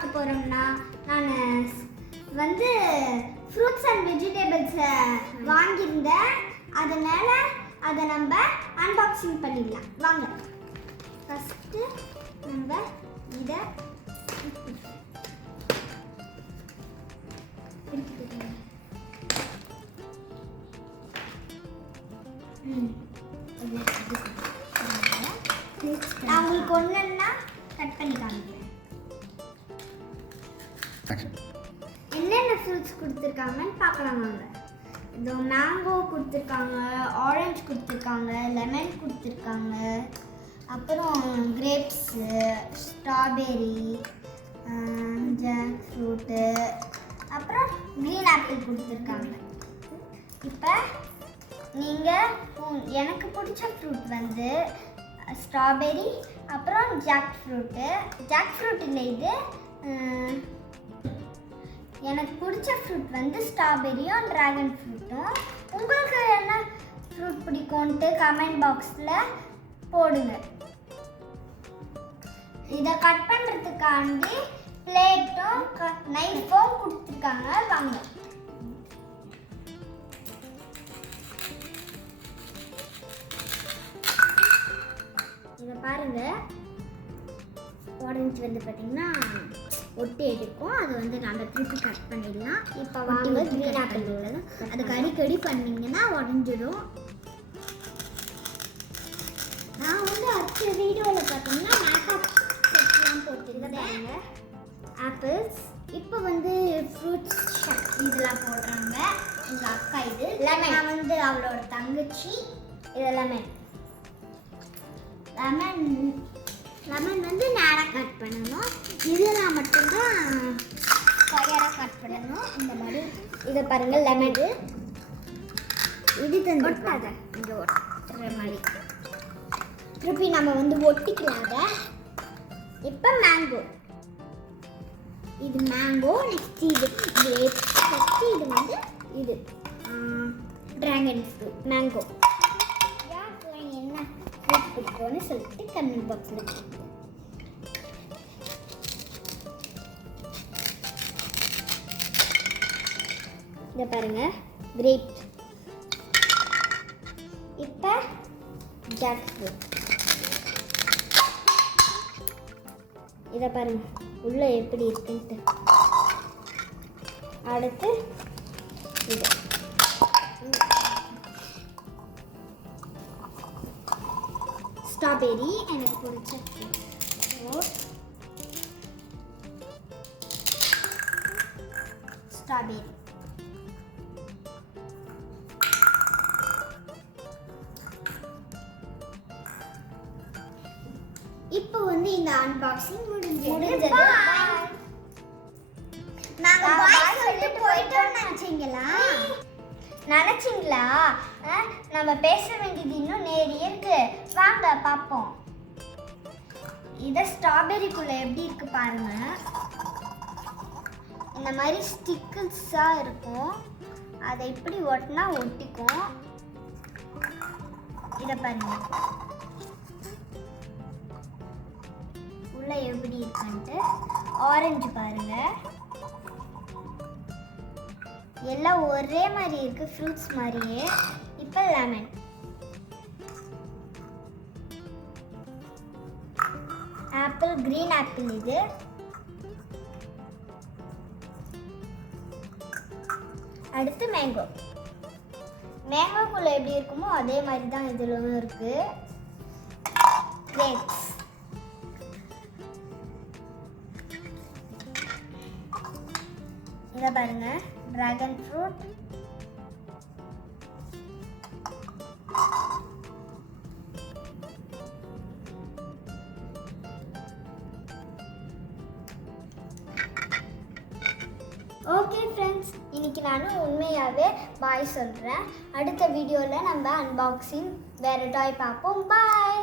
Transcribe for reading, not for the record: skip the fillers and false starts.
பார்க்க போகிறோம்னா நான் வந்து ஃப்ரூட்ஸ் அண்ட் வெஜிடபிள்ஸை வாங்கியிருந்தேன். அதனால் அதை நம்ம அன்பாக்சிங் பண்ணிடலாம். வாங்க. ஃபஸ்ட்டு நம்ம இதை நான் உங்களுக்கு ஒன்றுன்னா கட் பண்ணி காமிக்கிறேன். என்னென்ன ஃப்ரூட்ஸ் கொடுத்துருக்காங்கன்னு பார்க்கலாம் வாங்க. இதோ மேங்கோ கொடுத்துருக்காங்க, ஆரஞ்சு கொடுத்துருக்காங்க, லெமன் கொடுத்துருக்காங்க, அப்புறம் கிரேப்ஸு, ஸ்ட்ராபெரி, ஜாக் ஃப்ரூட்டு, அப்புறம் க்ரீன் ஆப்பிள் கொடுத்துருக்காங்க. இப்போ நீங்கள் எனக்கு பிடிச்ச ஃப்ரூட் வந்து ஸ்ட்ராபெரி, அப்புறம் ஜாக் ஃப்ரூட் இல்லை, இது எனக்கு பிடிச்ச ஃப்ரூட் வந்து ஸ்ட்ராபெரியும் ட்ராகன் ஃப்ரூட்டும். உங்களுக்கு என்ன ஃப்ரூட் பிடிக்கும்ன்ட்டு கமெண்ட் பாக்ஸில் போடுங்க. இதை கட் பண்ணுறதுக்காண்டி பிளேட்டும் நைஃபும் கொடுத்துருக்காங்க. வாங்க. இதை பாருங்க. ஆரஞ்சு வந்து பார்த்தீங்கன்னா ஒட்டி எடுக்கும். அது வந்து நம்ம திருப்பி கட் பண்ணிடலாம். இப்போ வாங்க க்ரீன் ஆப்பிள் உள்ளது. அதுக்கு அடிக்கடி பண்ணிங்கன்னா உடஞ்சிடும். நான் வந்து அடுத்த வீடியோவில் பார்த்தீங்கன்னா மேக்கப் செட்லாம் போட்டுருந்தாங்க. ஆப்பிள்ஸ் இப்போ வந்து ஃப்ரூட்ஸ் இதெல்லாம் போடுறாங்க. எங்கள் அக்கா இது லெமன். நான் வந்து அவளோட தங்கச்சி. இது லெமன் வந்து நேராக கட் பண்ணணும். இதெல்லாம் மட்டும்தான் ஸ்கொயராக கட் பண்ணணும். இந்த மாதிரி இதை பாருங்கள். லெமன் இது தந்து ஒட்டாத இங்கே ஒட்டுற மாதிரி திருப்பி நம்ம வந்து ஒட்டிக்கலாங்க. இப்போ மேங்கோ. இது மேங்கோ. நெக்ஸ்ட் இது கிரேப்ஸ். ஃபஸ்ட்டு இது வந்து இது ட்ராகன் ஃப்ரூட். மேங்கோ என்ன ஃப்ரூட் பிடிக்கும்னு சொல்லிட்டு கமெண்ட் பாக்ஸில் இதை பாருங்க. கிரேப்ஸ். இப்போ ஜாக் ஃப்ரூட். இதை பாருங்க உள்ள எப்படி இருக்குன்ட்டு. அடுத்து இது ஸ்ட்ராபெரி. எனக்கு பிடிச்ச ஃப்ரூட் ஸ்ட்ராபெரி. இப்போ வந்து இந்த அன்பாக்சிங் முடிஞ்சது. நாங்க பாய் சொல்லிட்டு போயிட்டோம்னு நினைச்சீங்களா? நம்ம பேச வேண்டியது இன்னும் நிறைய இருக்கு. வாங்க பார்ப்போம். இதை ஸ்ட்ராபெரிக்குள்ள எப்படி இருக்கு பாருங்க. இந்த மாதிரி ஸ்டிக்கர்ஸாக இருக்கும். அதை இப்படி ஒட்டினா ஒட்டிக்கும். இதை பாருங்க உள்ள எப்படி இருக்குன்ட்டு. ஆரஞ்சு பாருங்க. எல்லாம் ஒரே மாதிரி இருக்கு, ஃப்ரூட்ஸ் மாதிரியே. இப்போ லெமன். Apple, green apple. இது அடுத்து மேங்கோ. மேங்கோக்குள்ள எப்படி இருக்குமோ அதே மாதிரி தான் இதுலவும் இருக்கு. கிரேப்ஸ். இதை பாருங்க ட்ராகன் ஃப்ரூட். ஓகே ஃப்ரெண்ட்ஸ், இன்னைக்கு நான் உண்மையாகவே பாய் சொல்கிறேன். அடுத்த வீடியோவில் நம்ம அன்பாக்சிங் வேறு டாய் பார்ப்போம். பாய்.